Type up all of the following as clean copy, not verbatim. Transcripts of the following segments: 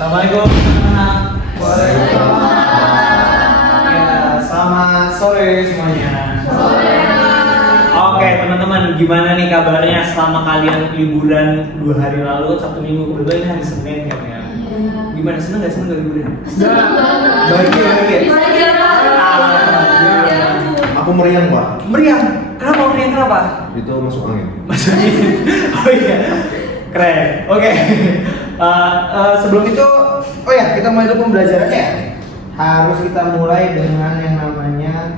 Assalamualaikum anak-anak. Waalaikumsalam. Ya, selamat sore semuanya. Sore. Oke teman-teman, gimana nih kabarnya selama kalian liburan 2 hari lalu, Sabtu Minggu, kedua ini hari Senin kan ya? Gimana, seneng gak liburan? Bahagia. Aku meriang, Pak. Meriang? Kenapa? Itu masuk angin. Masuk angin. Oh iya, keren. Oke. Sebelum itu, oh ya, kita mulai dulu pembelajarannya ya. Harus kita mulai dengan yang namanya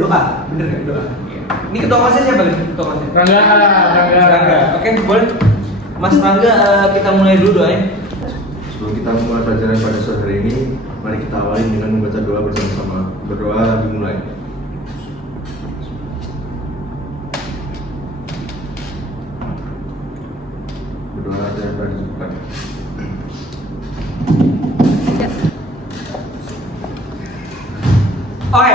doa. Bener gak doa? Iya. Ini ketua kelasnya siapa nih? Ketua kelasnya? Rangga. Oke, boleh. Mas Rangga, kita mulai dulu doain. Sebelum kita mulai pelajaran pada sore hari ini, mari kita awali dengan membaca doa bersama-sama. Berdoa dimulai. Berdoa dan berdoa. Oke,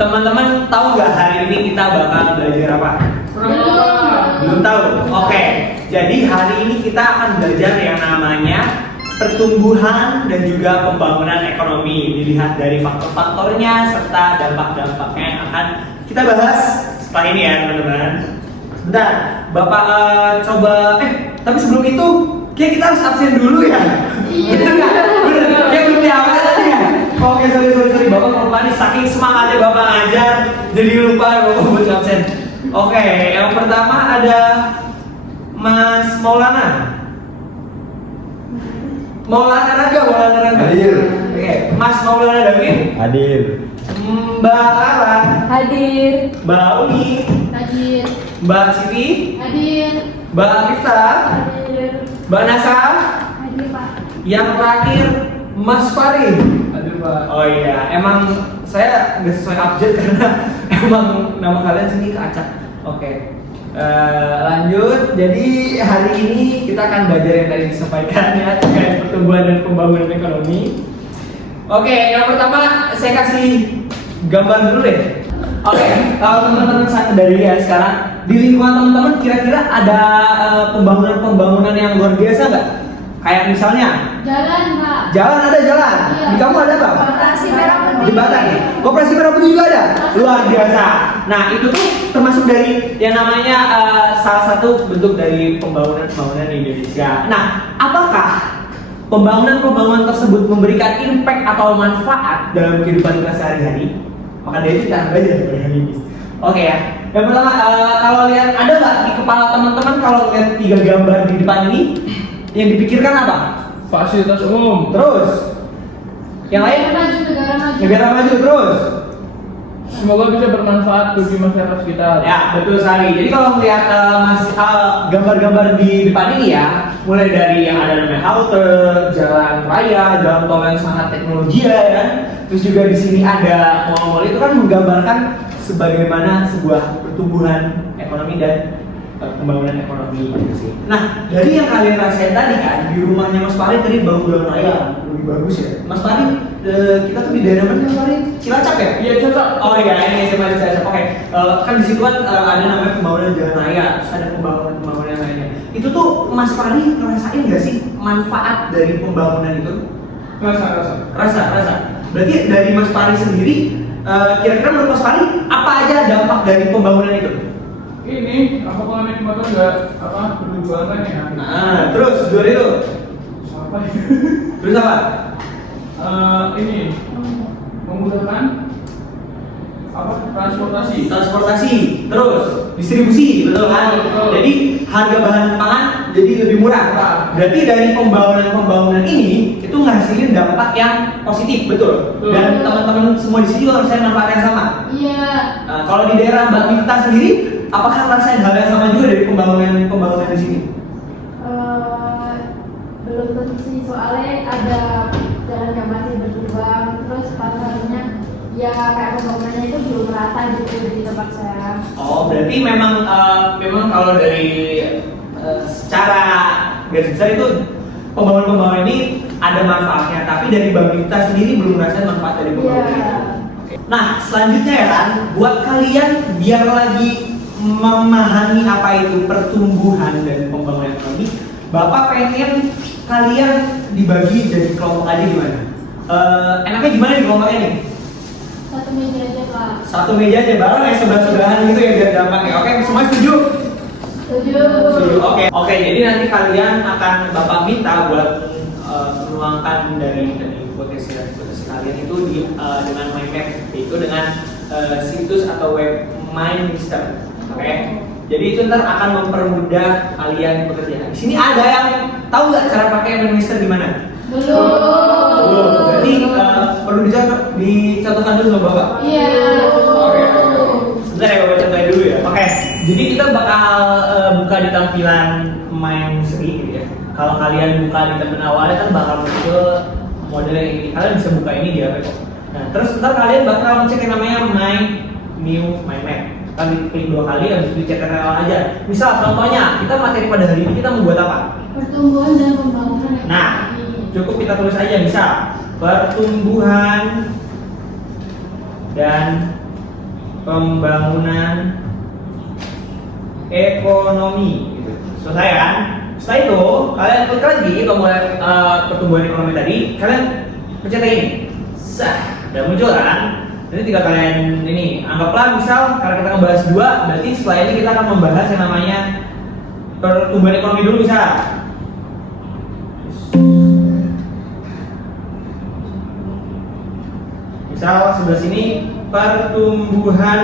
teman-teman tahu nggak hari ini kita bakal belajar apa? Belum tahu. Oke, jadi hari ini kita akan belajar yang namanya pertumbuhan dan juga pembangunan ekonomi. Dilihat dari faktor-faktornya serta dampak-dampaknya yang akan kita bahas setelah ini ya teman-teman. Bentar, Bapak coba. Tapi sebelum itu, kayak kita harus absen dulu ya. Iya. Bener nggak? Bener. Kayak belum diawet tadi ya. Oke, sorry. Bapak lupa nih, saking semangatnya Bapak ngajar, jadi lupa Bapak buat absen. Oke, yang pertama ada Mas Maulana. Maulana Rangga. Hadir. Oke, Mas Maulana Dawin. Hadir. Mbak Lara. Hadir. Mbak Uni. Hadir. Mbak Siti. Hadir. Mbak Arifta. Hadir. Mbak Nasa. Hadir, Pak. Yang terakhir Mas Farid. Hadir, Pak. Oh iya, emang saya nggak sesuai abjad karena emang nama kalian sini keacak. Oke. Lanjut. Jadi hari ini kita akan belajar yang tadi disampaikan ya terkait pertumbuhan dan pembangunan ekonomi. Oke, yang pertama saya kasih gambar dulu deh. Oke, kalau teman-teman dari ya sekarang di lingkungan teman-teman kira-kira ada pembangunan yang luar biasa nggak? Kayak misalnya Jalan, Pak. jalan. Iya. Di kamu ada apa? Koperasi Merah Putih. Jembatan. Koperasi Merah Putih juga ada. Luar biasa. Nah, itu tuh termasuk dari yang namanya salah satu bentuk dari pembangunan di Indonesia. Nah, apakah pembangunan tersebut memberikan impact atau manfaat dalam kehidupan kita sehari-hari? Maka dari itu kita akan belajar pada hari ini. Oke ya. Yang pertama, kalau lihat ada nggak di kepala teman-teman kalau lihat 3 gambar di depan ini yang dipikirkan apa? Fasilitas umum. Terus yang lain? Negara maju terus. Semoga bisa bermanfaat bagi masyarakat sekitar. Ya, betul sekali. Jadi kalau melihat gambar-gambar di depan ini ya, mulai dari yang ada namanya halte, jalan raya, jalan tol yang sangat teknologi ya. Terus juga di sini ada mall-mall, itu kan menggambarkan sebagaimana sebuah pertumbuhan ekonomi dan pembangunan ekonomi gitu sih. Nah, dari yang kalian rasain tadi kan di rumahnya Mas Farid tadi bangun jalan raya lebih bagus ya. Mas Farid, kita tuh di daerah mana Mas Farid? Cilacap ya? Iya, Cilacap. Oh iya, ini SMA di Cilacap. Oke, kan di situ kan ada namanya pembangunan jalan raya, terus ada pembangunan yang lainnya. Itu tuh Mas Farid ngerasain nggak sih manfaat dari pembangunan itu? Rasa. Berarti dari Mas Farid sendiri, kira-kira menurut Mas Farid apa aja dampak dari pembangunan itu? Ini apakah nikmatnya nggak bertujuan ya? Nah, terus dua itu. Apa? Terus apa? Ini memudahkan Transportasi, terus distribusi, betul kan? Betul. Jadi harga bahan pangan jadi lebih murah. Berarti dari pembangunan ini itu ngasilin dampak yang positif, betul. Betul. Dan teman-teman semua di sini juga ngerasain manfaat yang sama. Iya. Nah, kalau di daerah Mbak Mifta sendiri, apakah ngerasain hal yang sama juga dari pembangunan di sini? Belum tentu sih, soalnya ada jalan yang masih berlubang, terus pasarnya ya kayak pembangunannya itu belum merata gitu di tempat saya. Oh, berarti memang kalau dari secara garis besar itu pembangunan ini ada manfaatnya, tapi dari Mbak Mifta sendiri belum merasakan manfaat dari pembangunan itu. Oke. Nah, selanjutnya ya kan, buat kalian biar lagi memahami apa itu pertumbuhan dan pembangunan ekonomi, Bapak pengen kalian dibagi jadi kelompok aja gimana? Enaknya gimana di kelompoknya nih? Satu meja aja Pak. Satu meja aja bareng ya, sebelah-sebelahan gitu ya biar gampang ya. Oke, semua setuju? Setuju. Setuju. Oke, jadi nanti kalian akan Bapak minta buat menuangkan dari potensi kalian itu dengan mind map, yaitu dengan situs atau web MindMister. Oke. Jadi itu ntar akan mempermudah kalian bekerja. Di sini ada yang tahu nggak cara pakai MindMister gimana? Belum. Berarti perlu dicontohkan dulu sama Bapak. Iya. Oke. Sebentar ya Bapak contohin dulu ya. Oke. Jadi kita bakal buka di tampilan MindMister gitu ya. Kalau kalian buka di tampilan awalnya kan bakal muncul model yang ini. Kalian bisa buka ini di HP kok. Nah, terus ntar kalian bakal cek yang namanya Mind Map. Kalian klik 2 kali, habis itu cek aja. Misal contohnya, kita materi pada hari ini kita membuat apa? Pertumbuhan dan pembangunan ekonomi. Nah, cukup kita tulis aja, misal pertumbuhan dan pembangunan ekonomi gitu. Selesai kan? Setelah itu, kalian klik lagi tombol pertumbuhan ekonomi tadi, kalian pencet ini. Sah, udah muncul kan? Jadi tinggal kalian ini, anggaplah misal karena kita ngebahas 2, berarti setelah ini kita akan membahas yang namanya pertumbuhan ekonomi dulu misal. Misal sebelah sini pertumbuhan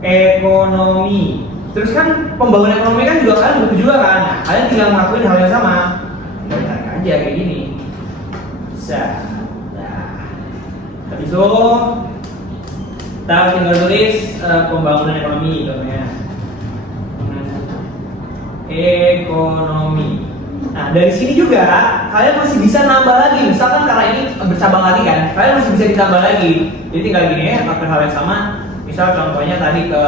ekonomi. Terus kan pembangunan ekonomi kan juga kalian butuh juga kan. Nah, kalian tinggal ngelakuin hal yang sama. Tinggal tarik aja kayak gini. Habis itu kita tinggal tulis pembangunan ekonomi contohnya. Ekonomi. Nah, dari sini juga kalian masih bisa nambah lagi. Misalkan karena ini bercabang lagi kan, kalian masih bisa ditambah lagi. Jadi tinggal gini ya, lakukan hal yang sama. Misal contohnya tadi ke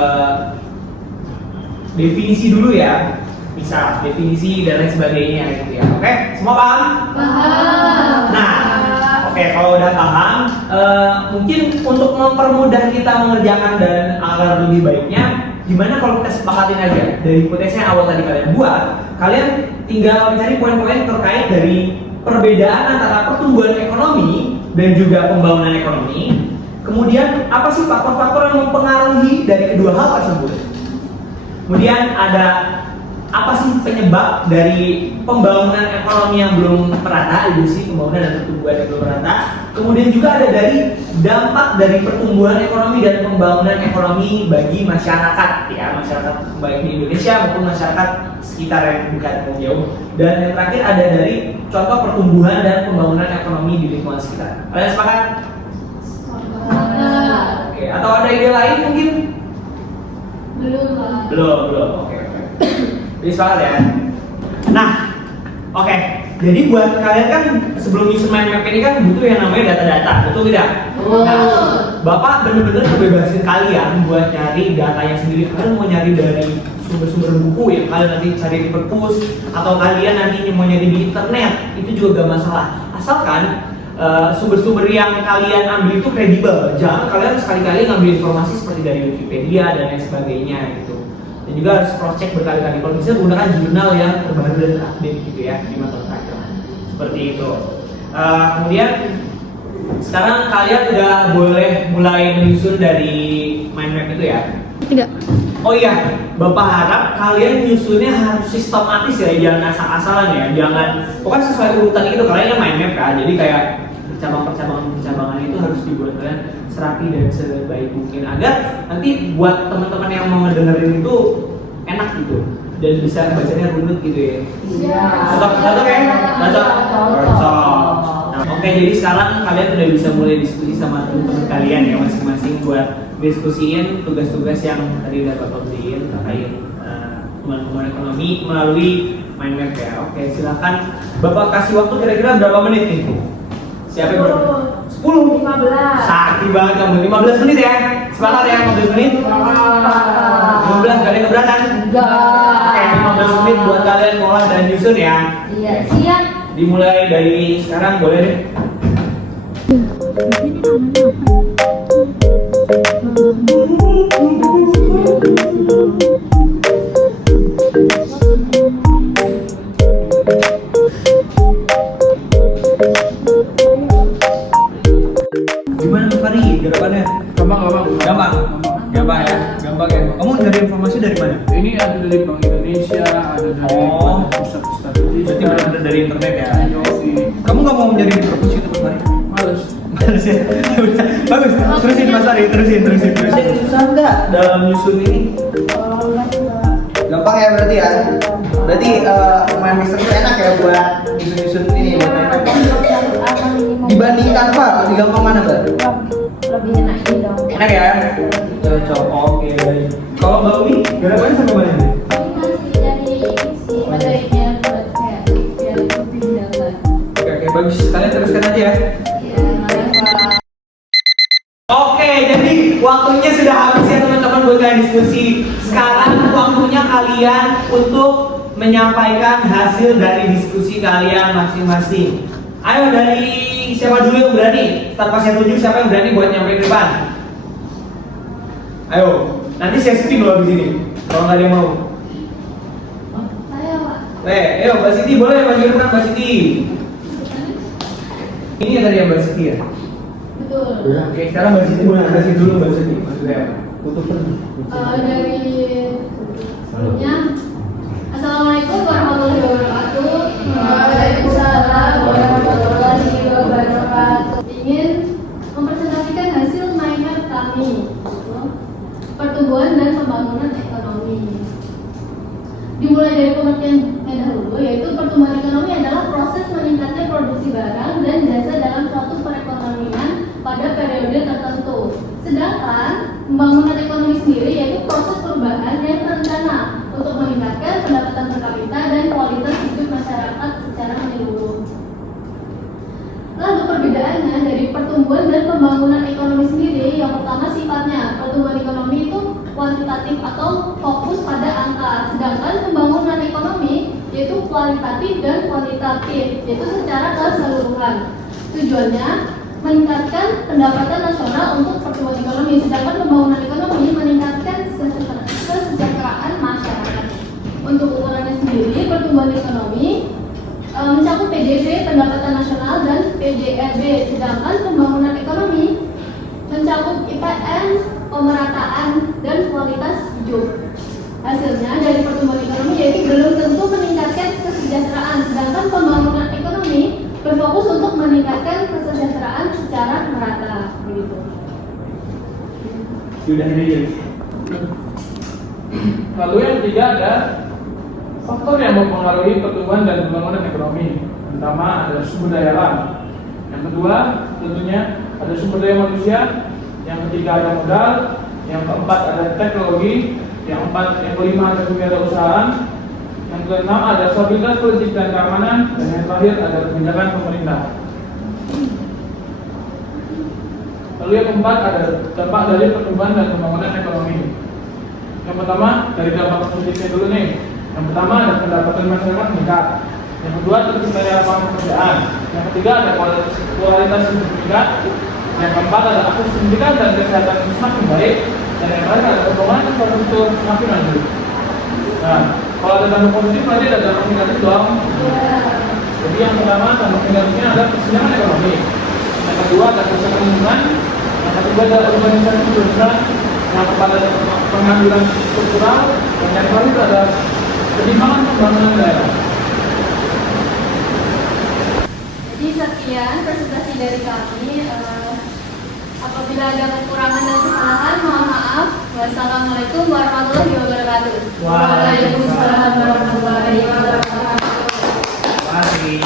definisi dulu ya. Misal definisi dan lain sebagainya gitu ya. Oke, semua paham? Paham. Nah, oke, kalau udah paham, mungkin untuk mempermudah kita mengerjakan dan agar lebih baiknya, gimana kalau kita sepakatin aja dari potensi yang awal tadi kalian buat, kalian tinggal mencari poin-poin terkait dari perbedaan antara pertumbuhan ekonomi dan juga pembangunan ekonomi. Kemudian apa sih faktor-faktor yang mempengaruhi dari kedua hal tersebut? Kemudian ada apa sih penyebab dari pembangunan ekonomi yang belum merata, itu sih pembangunan dan pertumbuhan yang belum merata. Kemudian juga ada dari dampak dari pertumbuhan ekonomi dan pembangunan ekonomi bagi masyarakat ya, masyarakat baik di Indonesia maupun masyarakat sekitar yang dekat dan jauh. Dan yang terakhir ada dari contoh pertumbuhan dan pembangunan ekonomi di lingkungan sekitar. Kalian sepakat? Oke, atau ada ide lain mungkin? Belum Pak. Belum. Oke. Jadi sepakat ya. Nah, oke. Jadi buat kalian kan sebelum nyusun mind map ini kan butuh yang namanya data-data, betul tidak? Nah, Bapak bener-bener kebebasin kalian buat nyari datanya sendiri. Kalian mau nyari dari sumber-sumber buku yang kalian nanti cari di perpus, atau kalian nanti mau nyari di internet, itu juga gak masalah. Asalkan sumber-sumber yang kalian ambil itu kredibel. Jangan kalian sekali-kali ngambil informasi seperti dari Wikipedia dan lain sebagainya gitu. Dan juga harus cross check berkali-kali. Kalau bisa gunakan jurnal yang terbaru dan update gitu ya, 5 tahun terakhir. Seperti itu. Kemudian sekarang kalian udah boleh mulai menyusun dari mind map itu ya. Tidak. Oh iya, Bapak harap kalian nyusunnya harus sistematis ya, jangan asal-asalan ya. Jangan, pokoknya sesuai urutan itu, kalian yang mind map kan. Jadi kayak percabang-percabangan itu harus dibuat kalian serapi dan sebaik mungkin agar nanti buat teman-teman yang mau ngedengerin itu enak gitu dan bisa bacanya runut gitu ya. Iya. Cocok ya? Cocok. Nah, oke, jadi sekarang kalian udah bisa mulai diskusi sama teman-teman kalian ya masing-masing buat diskusiin tugas-tugas yang tadi udah Bapak beriin terkait pembangunan ekonomi melalui mind map ya. Oke, silakan Bapak kasih waktu kira-kira berapa menit nih? Siapa yang berapa? 10? 15. Sakti banget kamu, 15 menit ya? Sepakat ya 15 menit? 15, kalian keberatan? Enggak. Oke, 15 menit buat kalian ngolah dan nyusun ya. Iya, siap. Dimulai dari sekarang boleh deh. ada dari Oh. pusat-pusat Berarti benar-benar dari internet ya. Yo, Kamu nggak mau jadi perpus gitu Mas Ari? males. Males ya? Udah, bagus. Terusin Mas Ari, terusin. Susah nggak dalam nyusun ini? Gampang ya berarti ya? Berarti main Mixer itu enak ya buat nyusun-nyusun ini buat main. Dibanding Canva, lebih gampang mana Mbak? Lebih enak ini dong. Enak ya? Cocok, oke baik. Kalau Mbak Umi, garapannya sampai mana nih? Ini masih dari si materinya buat kayak biar lebih dapat. Oke, bagus. Kalian teruskan aja ya. Iya, Pak. Oke, jadi waktunya sudah habis ya teman-teman buat kalian diskusi. Sekarang waktunya kalian untuk menyampaikan hasil dari diskusi kalian masing-masing. Ayo dari siapa dulu yang berani? Tanpa saya tunjuk siapa yang berani buat nyampe ke depan. Ayo, nanti saya setting loh di sini. Kalau nggak ada yang mau. Saya, Pak. Ayo Mbak Siti boleh maju ke depan Mbak Siti. Ini yang tadi yang Mbak Siti ya? Betul. Oke, sekarang Mbak Siti boleh kasih dulu Mbak Siti. Maksudnya apa? Tutup dulu. Dari sebelumnya, Assalamualaikum warahmatullahi wabarakatuh. Waalaikumsalam warahmatullahi wabarakatuh. Ingin mempresentasikan hasil minor kami, pertumbuhan dan pembangunan ekonomi. Dimulai dari pengertian yang dahulu, yaitu pertumbuhan ekonomi adalah proses meningkatnya produksi barang dan jasa dalam suatu perekonomian pada periode tertentu. Sedangkan pembangunan ekonomi sendiri yaitu proses perubahan yang terencana untuk meningkatkan pendapatan per kapita dan kualitas hidup masyarakat secara menyeluruh. Lalu perbedaannya dari pertumbuhan dan pembangunan ekonomi sendiri, yang pertama sifatnya pertumbuhan ekonomi itu kuantitatif atau fokus pada angka, sedangkan pembangunan ekonomi yaitu kualitatif dan kuantitatif, yaitu secara keseluruhan. Tujuannya meningkatkan pendapatan nasional untuk pertumbuhan ekonomi, sedangkan pembangunan ekonomi meningkatkan kesejahteraan masyarakat. Untuk ukurannya sendiri, pertumbuhan ekonomi mencakup PDB, pendapatan nasional, dan PDRB, sedangkan pembangunan ekonomi mencakup IPN, pemerataan, dan kualitas hidup. Hasilnya dari pertumbuhan ekonomi yaitu belum tentu meningkatkan kesejahteraan, sedangkan pembangunan ekonomi berfokus untuk meningkatkan kesejahteraan secara merata. Begitu. Sudah ini. Lalu yang ketiga ada faktor yang mempengaruhi pertumbuhan dan pembangunan ekonomi. Pertama ada sumber daya alam. Yang kedua tentunya ada sumber daya manusia. Yang ketiga ada modal. Yang keempat ada teknologi. Yang kelima ada kewirausahaan. Yang keenam ada stabilitas politik dan keamanan. Dan yang terakhir ada kebijakan pemerintah. Lalu yang keempat ada dampak dari pertumbuhan dan pembangunan ekonomi. Yang pertama dari dampak positifnya dulu nih. Yang pertama ada pendapatan masyarakat meningkat. Yang kedua terciptanya lapangan pekerjaan. Yang ketiga ada kualitas hidup meningkat. Yang keempat ada akses pendidikan dan kesehatan semakin baik. Dan yang terakhir ada perkembangan infrastruktur semakin maju. Nah, kalau ada dampak positif berarti ada dampak negatif dong. Jadi yang pertama dampak negatifnya ada kesenjangan ekonomi. Yang kedua ada kerusakan lingkungan. Yang ketiga ada urbanisasi bergerak. Yang keempat ada pengangguran struktural. Dan yang terakhir ada ketimpangan pembangunan daerah. Jadi sekian presentasi dari kami. Apabila ada kekurangan dan kesalahan, mohon maaf. Wassalamualaikum warahmatullahi wabarakatuh. Waalaikumsalam warahmatullahi wabarakatuh. Terima kasih.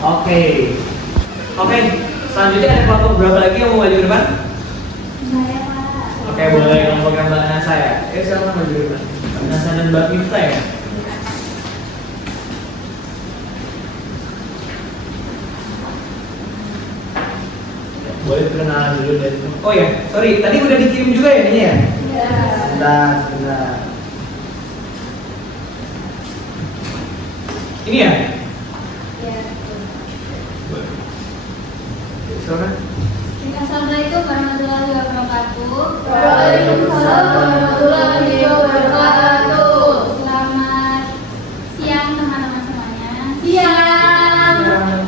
Oke. Selanjutnya ada kelompok berapa lagi yang mau maju ke depan? Saya Pak. Oke, boleh kelompoknya Mbak Nasa ya. Siapa maju ke depan? Mbak Nasa dan Mbak Miftah ya. Boleh perkenalan dulu dari. Oh ya, sorry, tadi udah dikirim juga ya ini ya? Ya. Sebentar. Ini ya? Ya. Silakan. Assalamualaikum warahmatullahi wabarakatuh. Waalaikumsalam warahmatullahi wabarakatuh. Selamat siang teman-teman semuanya. Siang.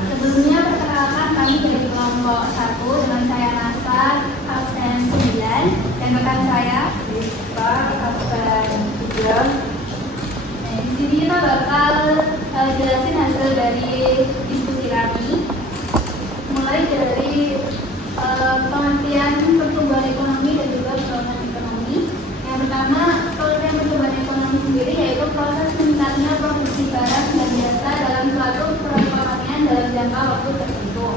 Sebelumnya perkenalkan kami dari kelompok 1 dengan saya Nasa, absen 9, dan rekan saya Pak absen 3. jelasin hasil dari diskusi kami. Mulai dari pengertian pertumbuhan ekonomi dan juga pembangunan ekonomi. Yang pertama, pengertian pertumbuhan ekonomi sendiri yaitu proses meningkatnya produksi barang dan jasa dalam suatu perekonomian dalam jangka waktu tertentu.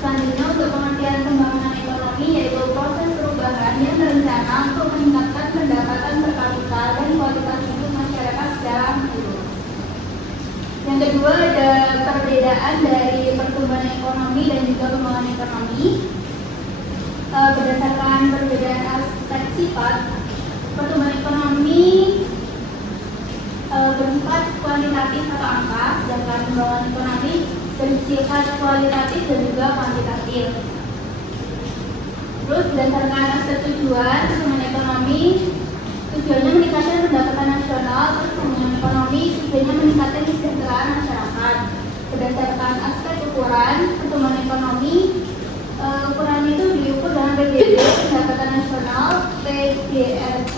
Selanjutnya, untuk pengertian pembangunan ekonomi yaitu proses perubahan yang berencana untuk meningkatkan pendapatan per kapita dan kualitas hidup masyarakat secara menyeluruh. Yang kedua, ada perbedaan dari pertumbuhan ekonomi dan juga pembangunan ekonomi. Berdasarkan perbedaan aspek sifat, pertumbuhan ekonomi bersifat kualitatif atau angka, sedangkan pembangunan ekonomi bersifat kualitatif dan juga kuantitatif. Terus berdasarkan aspek tujuan, pertumbuhan ekonomi tujuannya meningkatkan pendapatan nasional, terus pembangunan ekonomi tujuannya meningkatkan kesejahteraan masyarakat. Berdasarkan aspek ukuran, pertumbuhan ekonomi ukuran itu diukur dengan PDB, pendapatan nasional, PDRT,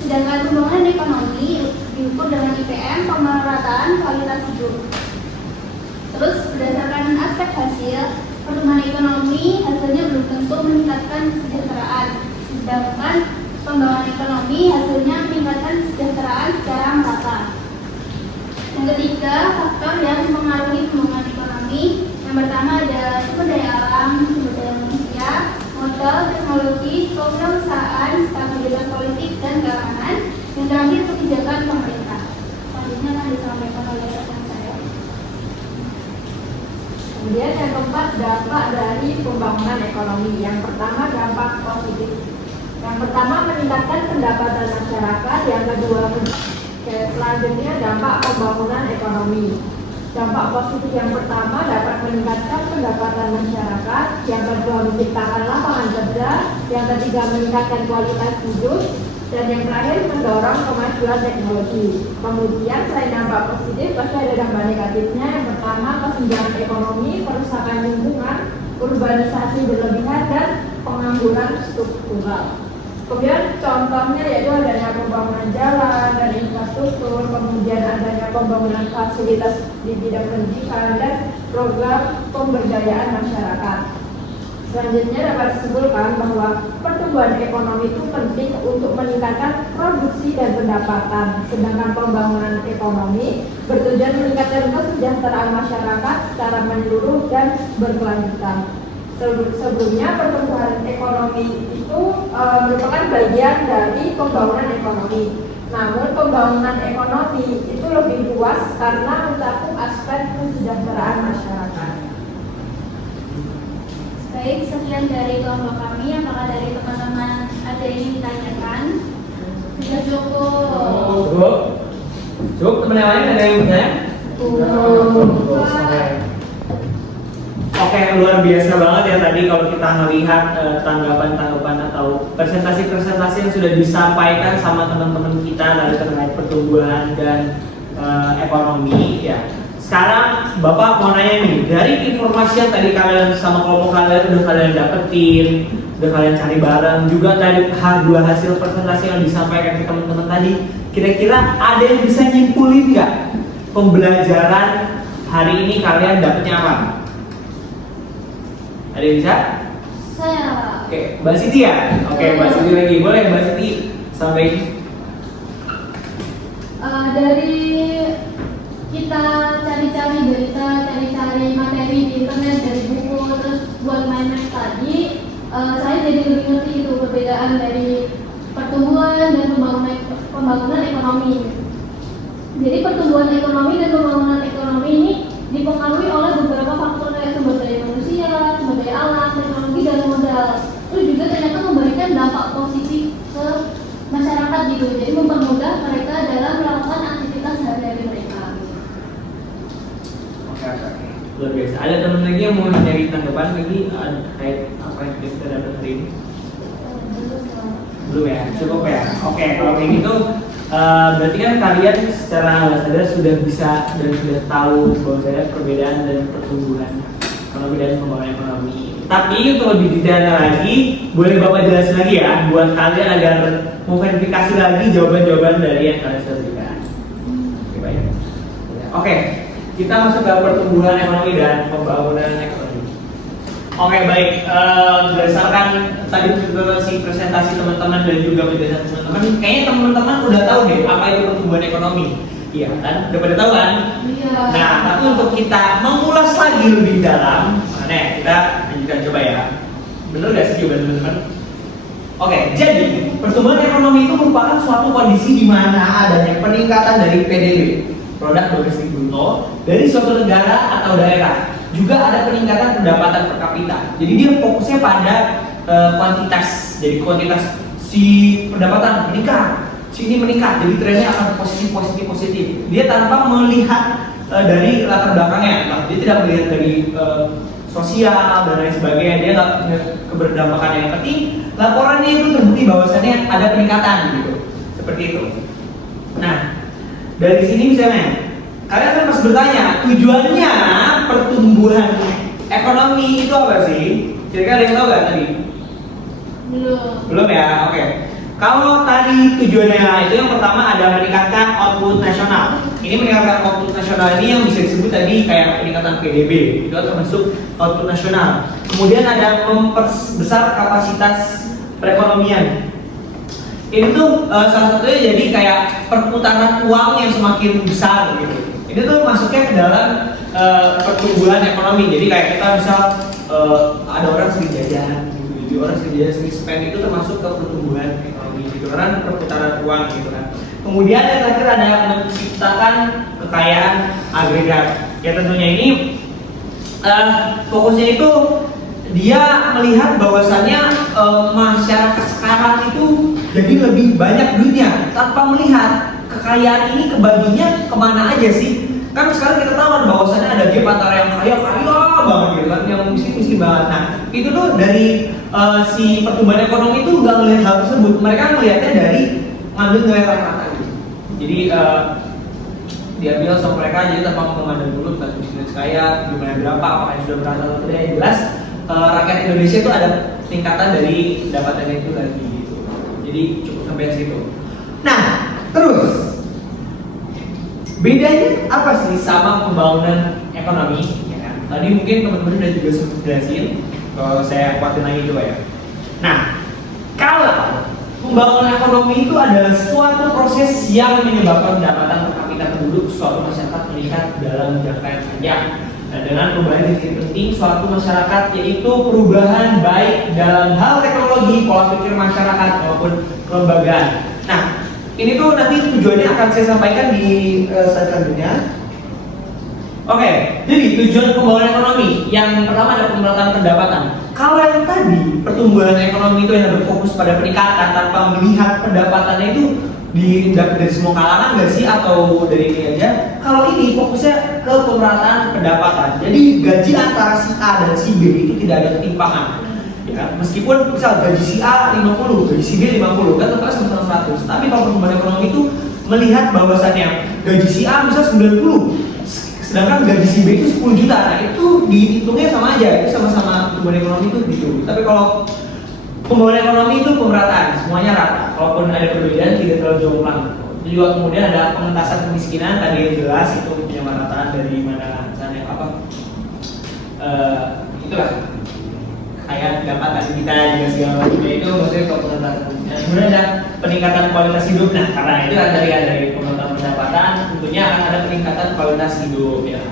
sedangkan pembangunan ekonomi diukur dengan IPM, pemerataan kualitas hidup. Terus berdasarkan aspek hasil, pertumbuhan ekonomi hasilnya belum tentu meningkatkan kesejahteraan, sedangkan pembangunan ekonomi hasilnya meningkatkan kesejahteraan secara merata. Yang ketiga, faktor yang mempengaruhi pembangunan ekonomi. Yang pertama ada sumber daya alam, sumber daya manusia, modal, teknologi, kewirausahaan, stabilitas politik dan keamanan. Yang terakhir, kebijakan pemerintah. Selanjutnya akan disampaikan oleh rekan saya. Kemudian yang keempat, dampak dari pembangunan ekonomi. Yang pertama, dampak positif. Yang pertama, meningkatkan pendapatan masyarakat. Yang kedua, selanjutnya dampak pembangunan ekonomi. Dampak positif yang pertama dapat meningkatkan pendapatan masyarakat. Yang kedua, menciptakan lapangan kerja. Yang ketiga, meningkatkan kualitas hidup. Dan yang terakhir, mendorong kemajuan teknologi. Kemudian selain dampak positif, pasti ada dampak negatifnya. Yang pertama, kesenjangan ekonomi, kerusakan lingkungan, urbanisasi berlebihan, dan pengangguran struktural. Kemudian contohnya yaitu adanya pembangunan jalan dan infrastruktur, kemudian adanya pembangunan fasilitas di bidang pendidikan dan program pemberdayaan masyarakat. Selanjutnya dapat disimpulkan bahwa pertumbuhan ekonomi itu penting untuk meningkatkan produksi dan pendapatan, sedangkan pembangunan ekonomi bertujuan meningkatkan kesejahteraan masyarakat secara menyeluruh dan berkelanjutan. Sebelumnya pertumbuhan ekonomi itu merupakan bagian dari pembangunan ekonomi. Namun pembangunan ekonomi itu lebih luas karena mencakup aspek kesejahteraan masyarakat. Baik, sekian dari kelompok kami. Apakah dari teman-teman ada yang ditanyakan? Sudah cukup. Cukup, teman yang lain ada yang bertanya? Oke, luar biasa banget ya tadi kalau kita melihat tanggapan-tanggapan atau presentasi-presentasi yang sudah disampaikan sama teman-teman kita dari terkait pertumbuhan dan ekonomi ya. Sekarang Bapak mau nanya nih, dari informasi yang tadi kalian sama kelompok kalian udah kalian dapetin, udah kalian cari bareng, juga tadi dua hasil presentasi yang disampaikan ke teman-teman tadi, kira-kira ada yang bisa nyimpulin nggak pembelajaran hari ini kalian dapetnya apa? Ada yang bisa? Saya. Oke, Mbak Siti ya? Oke, Mbak Siti lagi. Boleh Mbak Siti sampaikan? Dari kita cari-cari berita, cari-cari materi di internet, dari buku, terus buat main-main tadi, saya jadi lebih ngerti itu perbedaan dari pertumbuhan dan pembangunan ekonomi. Jadi pertumbuhan ekonomi dan pembangunan ekonomi ini dipengaruhi oleh beberapa faktor kayak sumber daya manusia, sumber daya alam, teknologi, dan modal. Itu juga ternyata memberikan dampak positif ke masyarakat gitu. Jadi mempermudah mereka dalam melakukan aktivitas sehari-hari mereka. Oke. Luar biasa. Ada teman lagi yang mau nyari tanggapan lagi terkait apa yang kita dapat hari ini? Belum ya? Cukup ya? Oke, kalau kayak gitu berarti kan kalian secara nggak sadar sudah bisa dan sudah tahu bahwa ada perbedaan dan pertumbuhan ekonomi dan pembangunan ekonomi. Tapi untuk lebih detailnya lagi, boleh Bapak jelasin lagi ya buat kalian agar memverifikasi lagi jawaban-jawaban dari yang kalian sudah berikan. Oke, baik. Oke, kita masuk ke pertumbuhan ekonomi dan pembangunan ekonomi. Oke, baik. Berdasarkan tadi presentasi teman-teman dan juga penjelasan teman-teman, kayaknya teman-teman udah tahu deh apa itu pertumbuhan ekonomi. Iya kan? Udah pada tahu kan? Iya. Nah, tapi untuk kita mengulas lagi lebih dalam, mana ya? Kita lanjutkan coba ya. Bener gak sih coba teman-teman? Oke, jadi pertumbuhan ekonomi itu merupakan suatu kondisi di mana adanya peningkatan dari PDB, produk domestik bruto, dari suatu negara atau daerah. Juga ada peningkatan pendapatan per kapita. Jadi dia fokusnya pada kuantitas. Jadi kuantitas si pendapatan meningkat, sini meningkat. Jadi trennya akan positif. Dia tanpa melihat dari latar belakangnya. Nah, dia tidak melihat dari sosial dan lain sebagainya. Dia nggak punya keberdampakan yang penting. Laporannya itu terbukti bahwasannya ada peningkatan gitu. Seperti itu. Nah, dari sini misalnya kalian kan pasti bertanya, tujuannya pertumbuhan ekonomi itu apa sih? Kira-kira ada yang tahu nggak tadi? Belum ya? Oke. Kalau tadi tujuannya itu yang pertama ada meningkatkan output nasional. Ini meningkatkan output nasional ini yang bisa disebut tadi kayak peningkatan PDB. Itu termasuk output nasional. Kemudian ada memperbesar kapasitas perekonomian. Ini tuh salah satunya jadi kayak perputaran uang yang semakin besar gitu. Ini tuh masuknya ke dalam pertumbuhan ekonomi. Jadi kayak kita misal ada orang sering jajan gitu. Jadi orang sering jajan, sering spend itu termasuk ke pertumbuhan ekonomi gitu. Karena perputaran uang gitu kan. Kemudian yang terakhir ada menciptakan kekayaan agregat. Ya tentunya ini fokusnya itu dia melihat bahwasannya masyarakat sekarang itu jadi lebih banyak duitnya tanpa melihat kekayaan ini kebaginya kemana aja sih. Kan sekarang kita tahu kan bahwasannya ada gap antara yang kaya banget gitu kan, yang miskin banget. Nah itu tuh dari si pertumbuhan ekonomi itu nggak melihat hal tersebut. Mereka melihatnya dari ngambil nilai rata-rata gitu. Jadi diambil sama mereka jadi tanpa memandang dulu tentang miskin kaya jumlahnya berapa, apakah sudah berata atau tidak. Yang jelas rakyat Indonesia itu ada tingkatan dari pendapatannya itu lagi gitu. Jadi cukup sampai situ. Nah, terus bedanya apa sih sama pembangunan ekonomi? Ya kan? Tadi mungkin teman-teman udah juga sempat jelasin. Kalau saya kuatin lagi coba ya. Nah, kalau pembangunan ekonomi itu adalah suatu proses yang menyebabkan pendapatan per kapita penduduk suatu masyarakat meningkat dalam jangka yang panjang. Nah, dengan perubahan yang titik penting suatu masyarakat yaitu perubahan baik dalam hal teknologi, pola pikir masyarakat maupun kelembagaan. Nah, ini tuh nanti tujuannya akan saya sampaikan di slide selanjutnya. Oke, jadi tujuan pembangunan ekonomi yang pertama ada pemerataan pendapatan. Kalau yang tadi pertumbuhan ekonomi itu yang berfokus pada peningkatan tanpa melihat pendapatannya itu didapat dari semua kalangan nggak sih atau dari ini aja? Kalau ini fokusnya ke pemerataan pendapatan. Jadi gaji antara si A dan si B itu tidak ada ketimpangan. Ya, meskipun misal gaji si A 50, gaji si B 50, kan totalnya sama-sama 100. Tapi kalau pertumbuhan ekonomi itu melihat bahwasannya gaji si A misal 90, sedangkan gaji si B itu 10 juta. Nah, itu dihitungnya sama aja, itu sama-sama pertumbuhan ekonomi itu gitu. Tapi kalau pembangunan ekonomi itu pemerataan, semuanya rata. Kalaupun ada perbedaan tidak terlalu jomplang. Itu juga kemudian ada pengentasan kemiskinan, tadi yang jelas itu penyamarataan dari mana misalnya apa itulah kayak pendapatan kita juga segala macamnya itu maksudnya kalau pengentasan. Nah, kemudian ada peningkatan kualitas hidup. Nah, karena itu kan dari pengentasan pendapatan tentunya akan ada peningkatan kualitas hidup ya.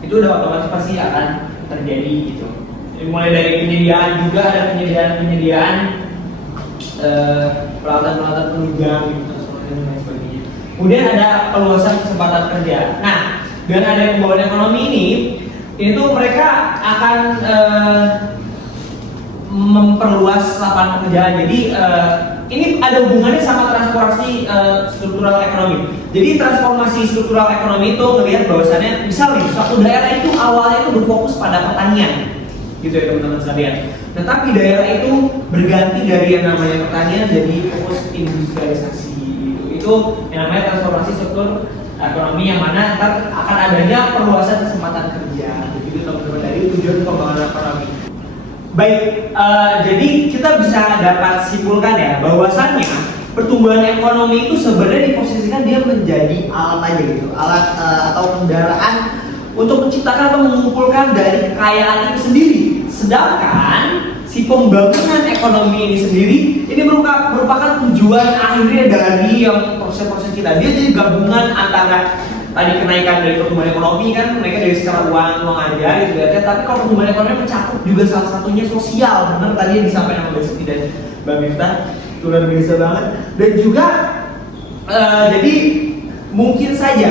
Itu udah otomatis pasti akan terjadi gitu. Jadi, mulai dari penyediaan juga ada penyediaan peralatan-peralatan penunjang gitu dan lain sebagainya. Kemudian ada peluasan kesempatan kerja. Nah, dengan adanya pembangunan ekonomi ini itu mereka akan memperluas lapangan pekerjaan. Jadi ini ada hubungannya sama transformasi struktural ekonomi. Jadi transformasi struktural ekonomi itu melihat bahwasannya misalnya suatu daerah itu awalnya itu berfokus pada pertanian. Gitu ya teman-teman sekalian. Nah, tapi daerah itu berganti dari yang namanya pertanian jadi fokus industrialisasi gitu. Itu yang namanya transformasi struktur ekonomi yang mana ntar akan adanya perluasan kesempatan kerja. Begitu teman-teman dari tujuan pembangunan ekonomi. Baik, jadi kita bisa dapat simpulkan ya bahwasannya pertumbuhan ekonomi itu sebenarnya diposisikan dia menjadi alat aja gitu, alat atau kendaraan untuk menciptakan atau mengumpulkan dari kekayaan itu sendiri. Sedangkan si pembangunan ekonomi ini sendiri ini merupakan tujuan akhirnya dari yang proses-proses kita. Dia jadi gabungan antara tadi kenaikan dari pertumbuhan ekonomi kan, kenaikan dari secara uang aja gitu ya. Tapi kalau pertumbuhan ekonomi mencakup juga salah satunya sosial, benar tadi yang disampaikan oleh Siti dan Mbak Miftah, itu luar biasa banget. Dan juga jadi mungkin saja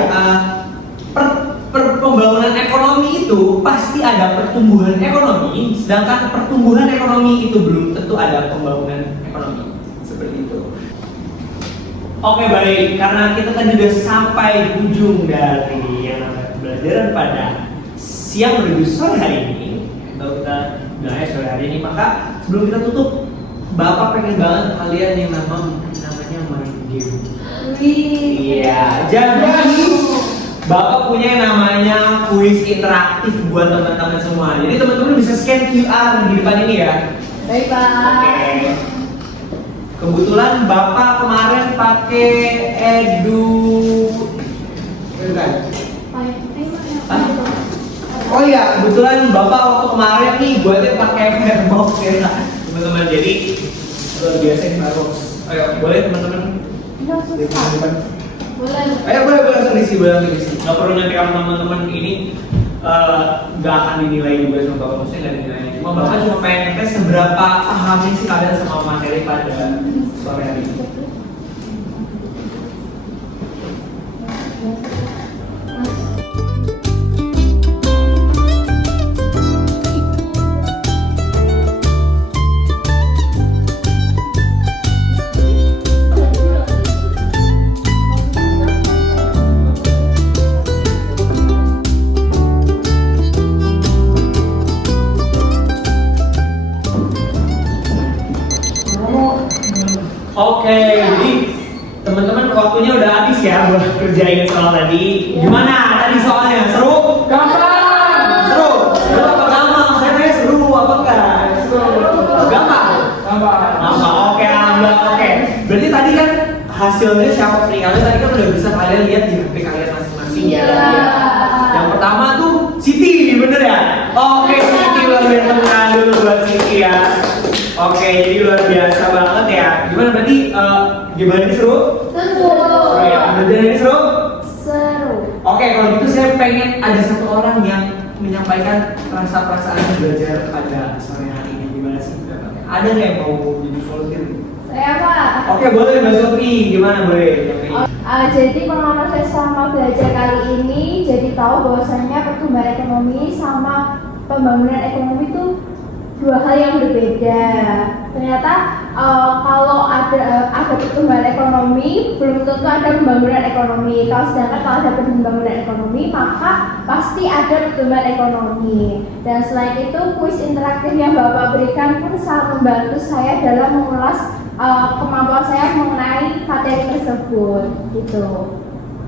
pembangunan ekonomi itu pasti ada pertumbuhan ekonomi, sedangkan pertumbuhan ekonomi itu belum tentu ada pembangunan ekonomi. Seperti itu. Oke baik, karena kita kan sudah sampai ujung dari yang namanya pembelajaran pada siang menuju sore hari ini, atau kita bilangnya sore hari ini, maka sebelum kita tutup, Bapak pengen banget kalian yang namanya main game. Iya, jadi Bapak punya yang namanya kuis interaktif buat teman-teman semua. Jadi teman-teman bisa scan QR di depan ini ya. Baik, Pak. Oke. Kebetulan Bapak kemarin pakai Oh iya, kebetulan Bapak waktu kemarin nih buatnya pakai Fairbox ya, teman-teman. Jadi luar biasa ini Fairbox. Ayo, boleh teman-teman? Boleh. Ayo boleh langsung diisi. Nggak perlu nanti kamu teman-teman ini nggak akan dinilai juga sama Bapak, maksudnya nggak dinilai. Cuma Bapak cuma pengen tes seberapa pahamnya sih kalian sama materi pada sore hari ini. Oke, jadi teman-teman waktunya udah habis ya buat kerjain soal tadi. Gimana tadi soalnya? Seru? Gampang. Seru? Seru apa gampang? Saya tanya seru apa enggak? Gampang? Gampang. Oke, alhamdulillah. Oke. Berarti tadi kan hasilnya siapa peringkatnya tadi kan udah bisa kalian lihat di HP kalian masing-masing ya. Yang pertama tuh Siti, bener ya? Oke, Siti luar biasa, teman dulu buat Siti ya. Oke, jadi luar biasa banget ya. Gimana berarti gimana ini seru? Seru. Seru ya. Belajar ini seru? Seru. Oke, kalau gitu saya pengen ada satu orang yang menyampaikan perasaan belajar pada sore hari ini. Gimana sih? Ada nggak yang mau jadi volunteer? Saya Pak. Oke, boleh Mbak Sofi. Gimana boleh? Jadi pengalaman saya selama belajar kali ini jadi tahu bahwasanya pertumbuhan ekonomi sama pembangunan ekonomi itu dua hal yang berbeda. Ternyata kalau ada pertumbuhan ekonomi belum tentu ada pembangunan ekonomi. Sedangkan kalau ada pembangunan ekonomi maka pasti ada pertumbuhan ekonomi. Dan selain itu kuis interaktif yang Bapak berikan pun sangat membantu saya dalam mengulas kemampuan saya mengenai materi tersebut. Gitu.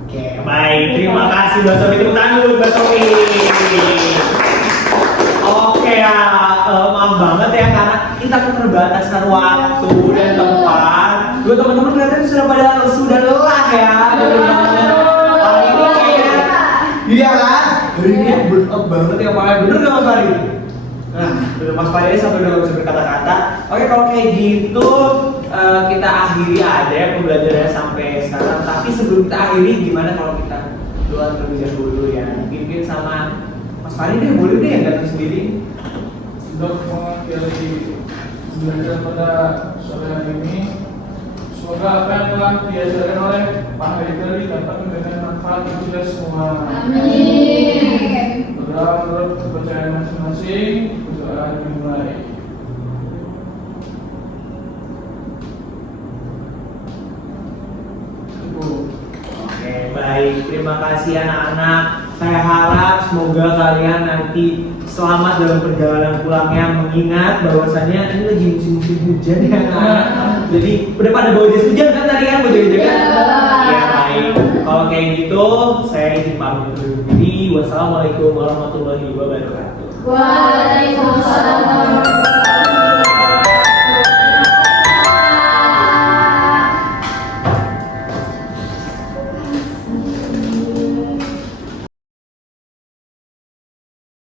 Oke, baik. Terima kasih Mbak Sofi. Tepuk tangan dulu Mbak Sofi. Oke ya, maaf banget ya karena kita keterbatasan waktu dan tempat. Dua teman-teman kelihatan sudah pada sudah lelah ya. Hari ini kayaknya, iya kan? Hari ini burn out banget ya Pak. Bener nggak Mas Fari? Nah, Mas Fari ini sampai udah nggak bisa berkata-kata. Oke, kalau kayak gitu kita akhiri aja ya pembelajarannya sampai sekarang. Tapi sebelum kita akhiri, gimana kalau kita doa terlebih dahulu ya? Mungkin sama Mas Fari deh, boleh deh yang datang sendiri. Untuk mengakhiri belajar pada sore hari ini, semoga apa yang telah diajarkan oleh Pak Haidari dapat memberikan manfaat untuk kita semua. Amin. Berdoa menurut kepercayaan masing-masing. Berdoa dimulai. Oke, baik. Terima kasih anak-anak. Saya harap semoga kalian nanti selamat dalam perjalanan pulangnya, mengingat bahwasannya ini lagi musim hujan ya anak-anak. Jadi udah pada bawa jas hujan kan tadi kan bawa jaga-jaga? Iya baik. Kalau kayak gitu saya izin pamit dulu. Jadi wassalamualaikum warahmatullahi wabarakatuh. Waalaikumsalam warahmatullahi wabarakatuh.